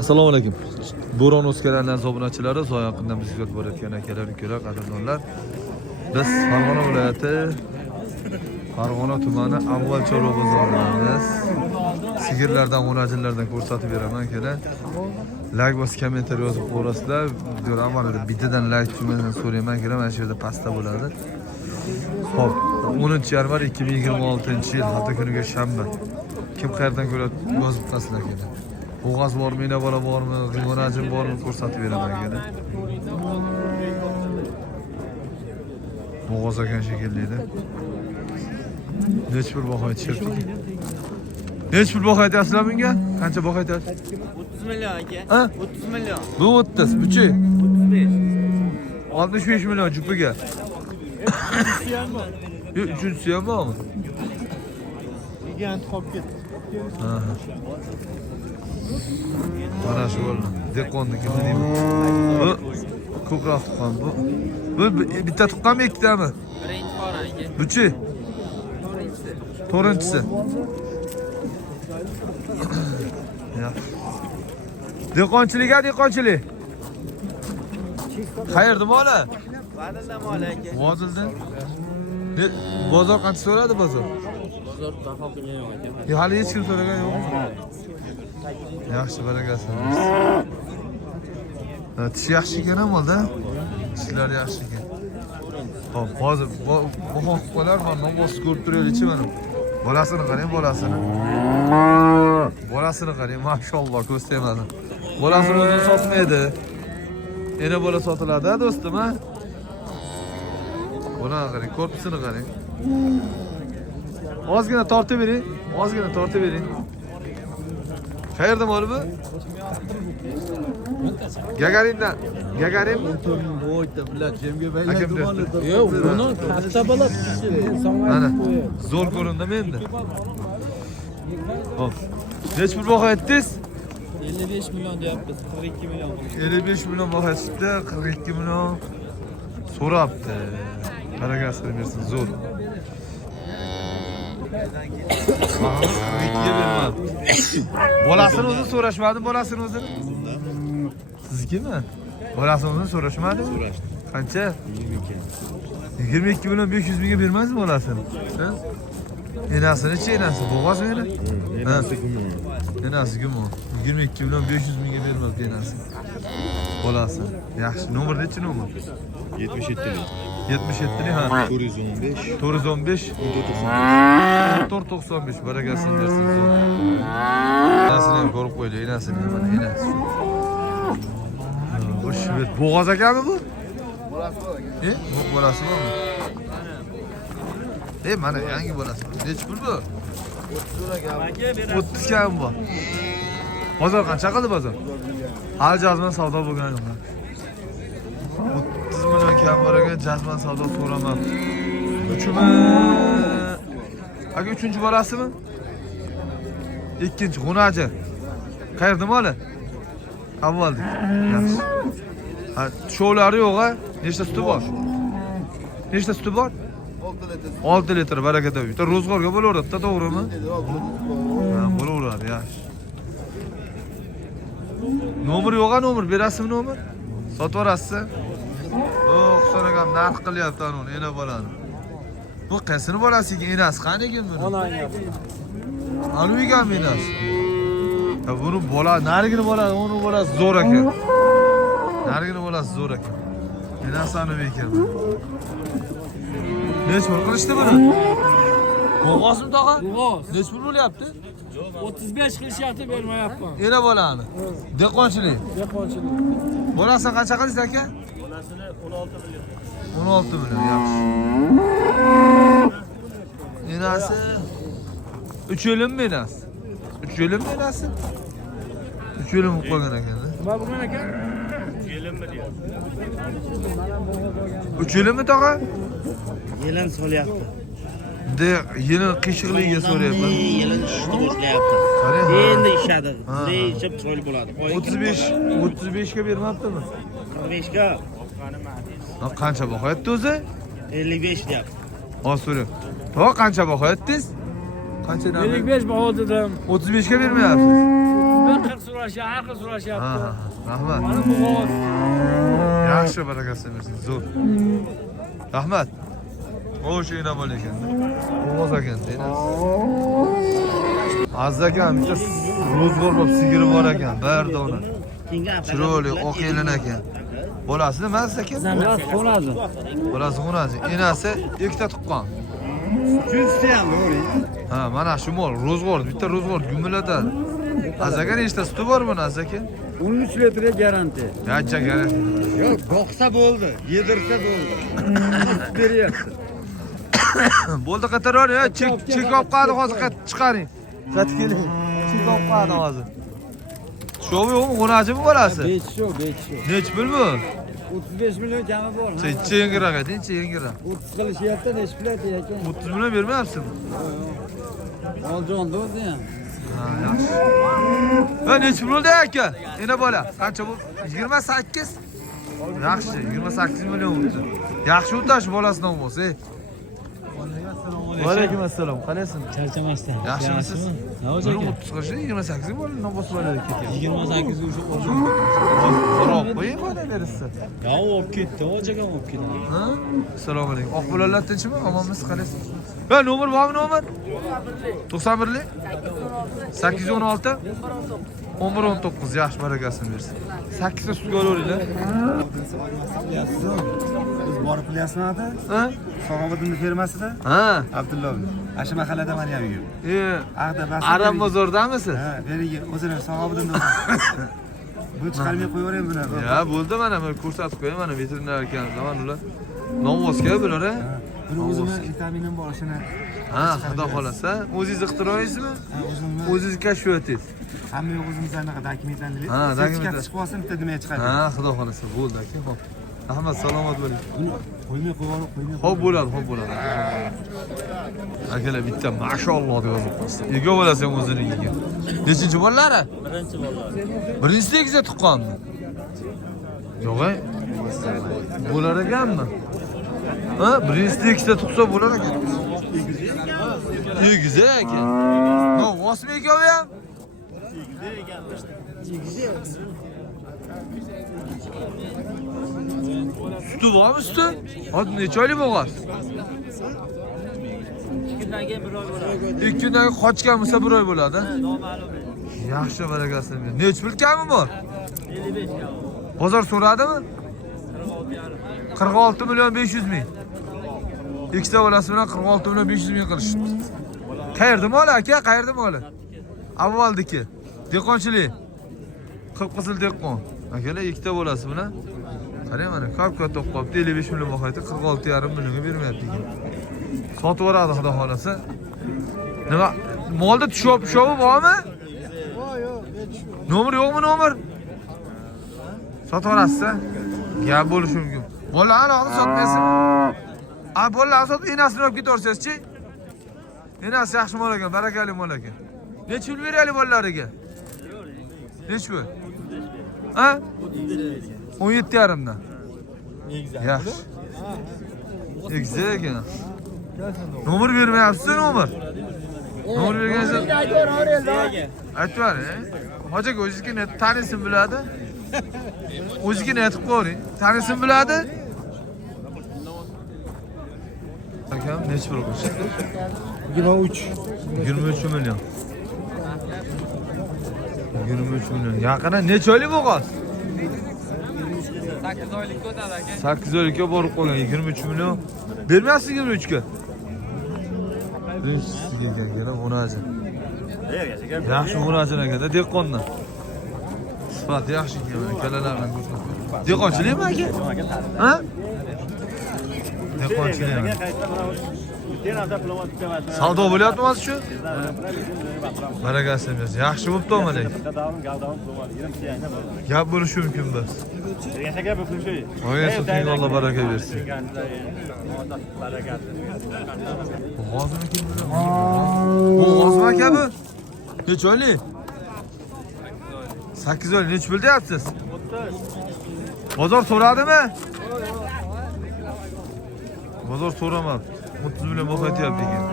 Assalomu alaykum. Bo'ron o'skanlardan obunachilari, so'ng yaqindan bizga borayotgan akalar, ukalar, qadrdonlar. Biz Farg'ona viloyati Farg'ona tumani avval Chorva bozorlarimiz. Sigirlardan, o'najillardan ko'rsatib beraman akalar. Like bosib, kommentariy yozib qo'yasizlar. Video avvalida bittadan like tugmasini so'rayman akalar. Mana shu yerda pastda bo'ladi. Xo'p, 10-yanvar 2026-yil hafta kuniga shanba. Kim qayerdan ko'radi yozib qo'yasizlar akalar. Bo'g'az bormi, ina bola bormi, g'iymonajim bormi ko'rsatib beraman akalar. Bo'g'az ekan shekilli edi. Nech pul baho aytishyapti? Nech pul baho aytyapsizlar bunga? Qancha baho aytyapsiz? 30 million aka. Ha? 30 million. Bu 30, buchi? 35. 65 million jupiga. Yo'q, uchinchisi ham bormi? Gigant qolib ketdi. Aha. Mana shu bo'ldi. Dekonniki deymi? Bu ko'proq tuqqan bu. Bu bitta tuqqanmi, ikkitami? Birinchi qora aka. Buchi? To'rtinchisi. Dehqonchilik. Qayerda mola? Vadilda mol aka. Vozilda. Bozor qancha so'radi bozor? Bozor baho qilgan yo'q aka. Hali hech kim so'ragan yo'qmi? Yaxshi, barakasi. Tish yaxshi ekan molda. Tishlar yaxshi ekan. Hop, hozir baho qo'yarman, namoz ko'rib turaylik-chi mana. Bolasini qarang, bolasini. Bolasini qarang, mashalloh, ko'z tegmadi. Bolasini o'zi sotmaydi. Yana bola sotiladi, do'stim, ha? Buni qarang, korpusini qarang. Ozgina tortib bering. Qayerda moli bu? Gagarin? Bo'yda bilan jemga Akam baylanib yo'q, buni katta bola mana zo'r ko'rindimi endi? Hop. Nech pul baho aytdingiz? 55 million deyapmiz. 42 million. 55 million baho aytishdi, 42 million so'rabdi. Barakasini bersin, zo'r. Mana 42 ga bermadi. Bolasini o'zi so'rashmadi, bolasini o'zi. Sizgimi? Bolasini o'zi so'rashmadi? So'rashdi. Qancha? 22 million 500 mingga bermaysizmi bolasini? Ha? Enasini-chi, enasi bo'g'azmi ena? Enasi gumi. 22 million 500 mingga bermabdi enasi. Bolasi. Yaxshi. Nomer nechi nomer? 77 77 ha. 415 415 495 barakasini bersin. Enasini ham ko'rib qo'ydik, enasini ham mana enasi. Bu shved bo'g'az ekanmi bu? Bolasi bormi? Mana yangi bolasi. Nech pul bu? 30 kam bu. Bozor qancha qildi bozor? Hali jazman savdo bo'lgan yo'q. 30 million kam bor ekan, jazman savdo so'raman. Uchumi? Aka uchinchi bolasimi? Ikkinchi g'unaji. Qayerda moli? Avvaldi. Yaxshi. Ha, tushovlari yo'q-a? Nechta suti bor? 6 litr baraka to'y. Bitta ro'zg'orga bo'laveradi-da, to'g'rimi? Ha, bo'laveradi, yaxshi. Nomer yo'q-a, nomer berasizmi nomer? Sotib yuborasiz? Husan akam narx qilyapti uni, ena bolani. Bu qaysini bolasi ekan, enasi qani ekan buni? Alvigan enasi. Ha, buni bola, narigini bola, uni bolasi zo'r ekan. Enasi aniq ekan. Nech pul qilishdi buni? Bo'g'ozmi tog'a? Bo'g'oz. Nech pul bo'lyapti? 35 qilishyapti, bermayapman. Ena bolani. Dehqonchilik. Bolasini qancha qilasiz aka? Bolasini 16 million. 16 million, yaxshi. Enasi 3 o'limmi enasi? 3 o'limmi enasi? 3 o'lim bo'lib qolgan ekan-da. Nima bo'lgan ekan? 7 million. 3 o'limmi tog'a? Yelin solyapti. Yilin qiyshiqligiga so'rayapman. Yelin ishni boshlayapti. Qarang. Endi ishadi. Ishib chiroyli bo'ladi. 35 ga bermabdimi? 45 ga. Qancha baho aytdi o'zi? 55 deyapti. Hozir so'rayman. To'g'ri qancha baho aytdingiz? Qancha 55 baho dedim. 35 ga bermayapsiz. Ben 40 so'rayapman. so'rashyapti, har xil Ha, so'rashyapti. ha, rahmat. Mana bu g'oz. Yaxshi barakasi bersin, zo'r. Rahmat. O'sha ina bo'l ekan. Ovoz ekan, deydi. Aziz akam, bitta ro'zg'or bo'lib sigiri bor ekan, bir dona. Chiroyli, oq yelin ekan. Bolasi nima aziz aka? Bolasi qo'nadi. Bolasi qo'nadi. Enasi ikkita tuqqan. Justi ham bo'ri. Ha, mana shu mol ro'zg'or, bitta ro'zg'or gumillatadi. Aziz aka nechta suti bor buni aziz aka? 13 litre garanti. Yacha kerak. Yo'q, boqsa bo'ldi, yedirsa bo'ldi. Sut beryapti. Bo'ldi qataror, chek olib qadi hozir chiqaring. Qaytib keling. Chek olib qadi hozir. Shu yo'qmi, g'unajimi bolasi? Becho. Nech pul bu? 35 million jami bor. Yengiroq ayting, yengiroq. 30 qilishyapti, nech pul aytyapti? 30 million bermayapsizmi? Oljon o'zi ham. Ha, yaxshi. Ha, nech pul bo'ldi aka? Ena bola, qancha bu? 28. Yaxshi, 28 million bo'ldi. Yaxshi o'tash bolasidan bo'lsa. Va alaykum assalom. Qalaysiz? Charchamasdan. Yaxshimisiz? Nima 30 qilish 28 ga bo'ldi, nobos bo'lar ketyapti. 28 o'sha o'zim. So'roq qo'ying, foyda berasiz. Ya olib ketdi, ojagan olib ketdi. Ha? Assalomu alaykum. Oq bolalar tinchmi? Omonmisiz? Qalaysiz? Ha, nomer bormi, nomer? 91lik 816 1119 yaxshi barakasini bersin. 8 ta sutga olaveringlar. Biz borib qilyapsizmi? Ha? Sog'obiddinning fermasida? Ha. Abdullo. Ashu mahallada mana ham uyim. Ag'da bas. Aram bozordamisiz? Ha, beriga o'zini Sog'obiddin. Bu chiqarmay qo'yaverayim buni. Ya, bo'ldi mana men ko'rsatib qo'yaman, mana veterinar ekan, zaman ular. Novvosga bular, ha? Buni o'zimni vitaminim bor, shuni. Ha, xudo xolasa. O'zingiz ixtiroyingizmi? O'zimni O'zingiz kashfiyotingiz. hamma yo'q o'zimizdan dokumentlarni. Ha, dokumentlar. chiqib olsin, bitta nima chiqadi. Ha, xudo xolasa bo'ldi aka. Xo'p. Rahmat, salomat bo'ling. Qo'ymay qo'yib, qo'ymay. Xo'p bo'ladi, xo'p bo'ladi. Akalar bitta mashalloh deb yozib qo'ysin. Ega bo'lasan o'zinikiga. Nechinchi bolalari? Birinchi bolalar. Birinchi tekizda tuqqanmi? Yo'q, bo'lar ekanmi? Ha, birinchi tekizda tuqsa bo'lar ekan. Egiz ekan. No, osmi ekan bu ham? Suti bormi suti? Hozir necha oylik bo'lgan? 2 kundan keyin 1 oy bo'ladi. 2 kundan keyin qochgan bo'lsa 1 oy bo'ladi. Noma'lum. Yaxshi barakasini ber. Nech pul kami bor? 55 ya. Bozor so'radimi? 46,5. 46 million 500 ming. Ikkita bolasi bilan 46 million 500 ming qilishibdi. Qayerda mol aka? Qayerda mol? Avvaldiki. Dehqonchilik. Qip-qizil dehqon. Akalar ikkita bolasi bilan qarang mana, kap-katta qopdi 55 million boqaydi, 46,5 millionga bermayapti ekan. Sotib yuboradi xudo xolasa. Nima? Molda tushovi bormi? Nomer yo'qmi, nomer? Sotib yuborasiz-a? Gap bo'lishi mumkin. Bolalarni hozir sotmaysiz. A, bolalarni sotib enasini olib ketaversangiz-chi? Enasi yaxshi mol ekan, barakali mol ekan. Necha pul beraylik bolalariga? Necha pul? Ha? 17,5 dan. Yaxshi. Egizak ekan. Nomer bermayapsiz, nomer. Nomer bergansiz. Aytvar, hojaga o'zingizga net tanisin biladi. O'zingizga netib qo'ying. Tanisin biladi. Akam necha pul qo'ysin? 23. 23 million. 23 million. Yaqina necha oylik bo'lgan? 8 oylikka o'tadi aka. 8 oylikka borib qolgan 23 million. Bermayapsiz 23 ga? Sizga kelgan g'unaji. Yaxshi g'unajin akada dehqondan. Sifat yaxshi ekan, kalalardan ko'rsatib. Dehqonchilikmi aka? Ha? Dehqonchilik. Savdo bo'lyapti hozir shu? Barakasini bersin. Yaxshi bo'pti omalak. Gap bo'lishi mumkin bas. Oyga so'ting, Alloh baraka bersin. G'ozini kim bilan? Bu g'ozmi aka bu? Necha oylik? 8 oylik. Necha pul deyapsiz? Bozor so'radimi? Bozor so'ramadi. 30 million bo'lib aytyapti ekan.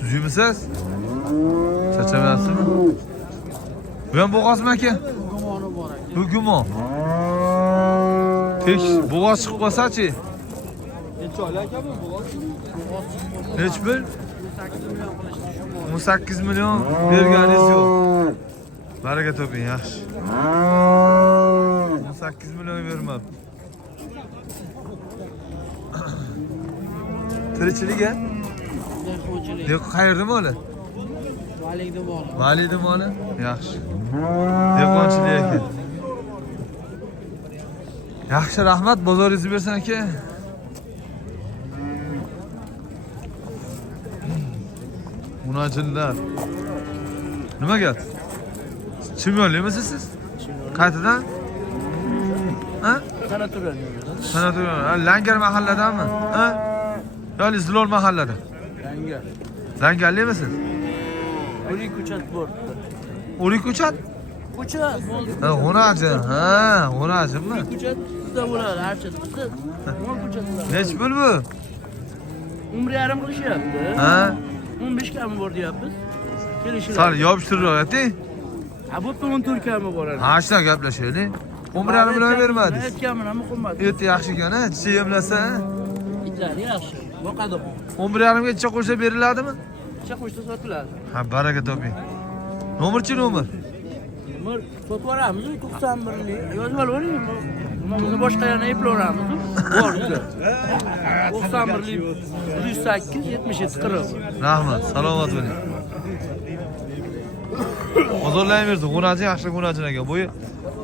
Tuzyimisiz? Chachamayapsizmi? Bu ham bo'g'ozmi aka? Bu gumon. Tek bo'g'oz chiqib qolsa-chi? Nech pul? 18 million berganingiz yo'q. Baraka toping, yaxshi. 18 million bermabdi. Tirikchilik-a? Qayerda moli? Valida moli? Yaxshi. Dehqonchilik ekan. Yaxshi, rahmat, bozoringizni bersin aka. Munajillar. Nima gap? Chimyonlimisiz siz? Qayerdan? Ha? Sanatoriy. Sanatoriy. Langar mahalladami? Ha? Yo'li Zilol mahallada. Langar. Langarlimisiz? O'lik ko'chat bor. O'lik ko'chat? Ko'chat bo'ldi. Ha, G'unajin. Ha, G'unajinmi? Ko'chat sizda bo'ladi, archa sizda. Mol ko'chatlar. Nech pul bu? 1,5 qilishyapti. Ha? 15 kami bor deyapmiz. Kelishinglar. Sal yopishtirib ayting. Ha, bu 14 kami bor. Ha, shunday gaplashaylik. 11,5 million bermadingiz. Aytganman, ammo qimmat. Eti yaxshi ekan, ha? Tishi yemlasa, ha? Itlar yaxshi. Boqadi. 11,5 ga ichcha qo'shsa beriladimi? Ichcha qo'shsa sotiladi. Ha, baraka toping. Nomerchi nomer? Nomer sotib olamiz, 91lik. Yozib olavering. Biz boshqa yana eplayveramiz. Bor juda. 91lik 108 77 40. Rahmat, salomat bo'ling. Bozorlayverdi, G'unaji yaxshi G'unajin ekan. Bo'yi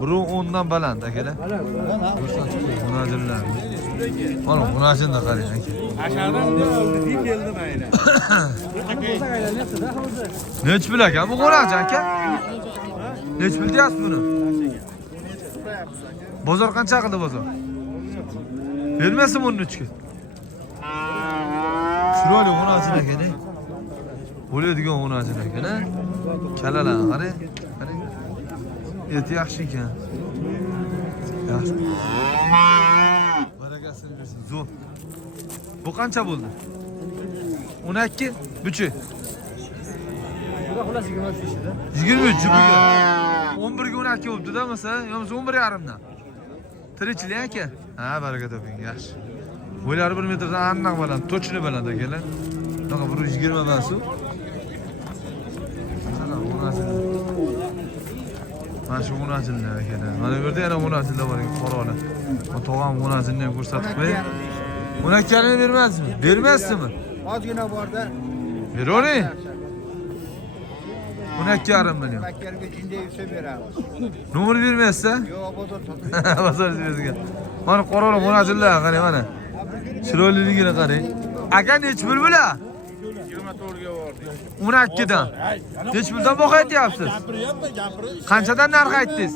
1.10 dan baland akalar. G'unajinlar. Mana G'unajinda qarang aka. Nech pul aka bu G'unaji aka? Nech pul deyapsiz buni? Bozor qancha qildi bozor? Bermasin uni ichki. Chiroyli G'unajin ekan. Bo'ladigan G'unajin ekan, ha? Kalalar qarang. Qarang. Eti yaxshi ekan. Yaxshi. Barakasini bersin. Zo'r. Bu qancha bo'ldi? 12, buchi. Xulosa 23 ishida. 23 jibiga. 11 ga 12 bo'libdi-da, masalan, yo'qsa 11,5 dan. Tirikchilik aka. Ha, baraka toping, yaxshi. Bo'ylari 1 metrdan aniq baland, точно baland akalar. Bunaqa 120 emas-ku. Mana shu G'unajinlar akalar. Mana bu yerda yana G'unajinlar bor ekan, qoralar. Bu tog'am G'unajinni ham ko'rsatib qo'y. 12 bermaysizmi? Bermaysizmi? Ozgina borda. Beravering. 12,5 million. Bakkarga jinday yursa beramiz. Nomer bermaysiz-a? Yo'q, bozor sotib. Bozor bergan. Mana qoralar G'unajinlar qarang mana. Chiroyliligini qarang. Aka nech pul bular? 24 ga bordi. 12 dan. Nech puldan boqayapsiz? Qanchadan narx aytdingiz?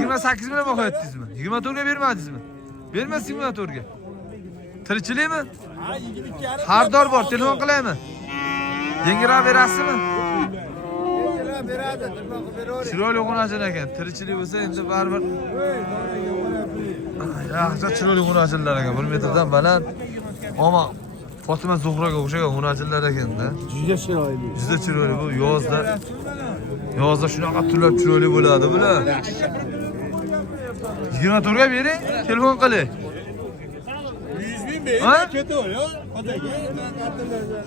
28 million boqayapsizmi? 24 ga bermadingizmi? Bermasiz 24 ga. Tirikchilikmi? Xaridor bor, telefon qilaymi? Yengilroq berasizmi? Beradi, nima qilib beravering. Chiroyli G'unajin ekan. Tirikchilik bo'lsa endi baribir. Yaxshi chiroyli G'unajinlar ekan. 1 metrdan baland. Ammo Fatima Zuhraga o'xshagan G'unajinlar ekanda. Juda chiroyli. Juda chiroyli bu yozda. Yozda shunaqa turlab chiroyli bo'ladi bular. 24 ga bering, telefon qiling. 100 ming bering, ketaver,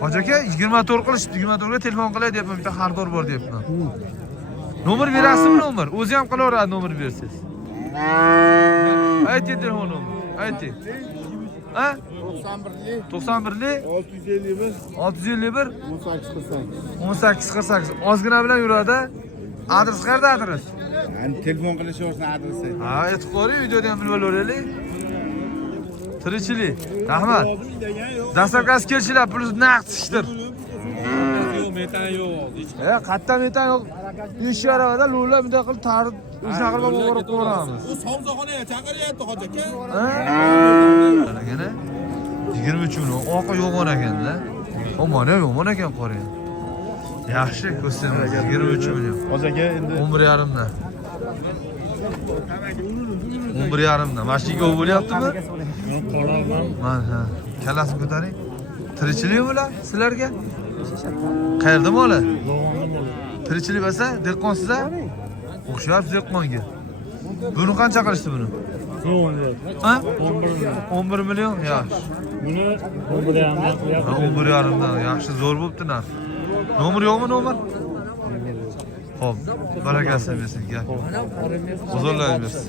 Hoji aka 24 qilishibdi. 24 ga telefon qilay deyapman, bitta xaridor bor deyapman. Nomer berasizmi nomer? O'zi ham qilaveradi nomer bersangiz. Ayting telefon nomer. Ayting. Ha? 91lik 651 1848. Ozgina bilan yuradi. Adres qayerda adres? Hani telefon qilishaversin adresi. Ha, aytib qo'ying, videoda ham bilib olaylik. Tirikchilik. Rahmat. Dastlabkasi kelishlar, pulni naqd tishdir. Yo'q, metan yo'q. Qatta metan yo'q. Ish yaravada lo'llar bunday qilib tarib, o'sha qilib o'g'irib qo'yamiz. U savdoxonaga chaqiryapti hoji aka. Qaragana 23 million oqa yo'g'on ekanda. Mana yomon ekan qarang. Yaxshi ko'rsatamiz 23 million. Hoji aka endi 11,5 dan. 11,5 dan. Mashinaga bo'lyaptimi? Mana, kallasini ko'taring. Tirikchilik bular sizlarga? Qayerda moli? Tirikchilik bo'lsa, dehqonsiz a? O'xsharsiz dehqonga. Buni qancha qilishdi buni? Ha? 11 million. Yaxshi. Buni 11,5 11,5 dan yaxshi zo'r bo'pti narx. Nomer yo'qmi, nomer? Xo'p, barakasi bersin, gap. Bozorlaymiz.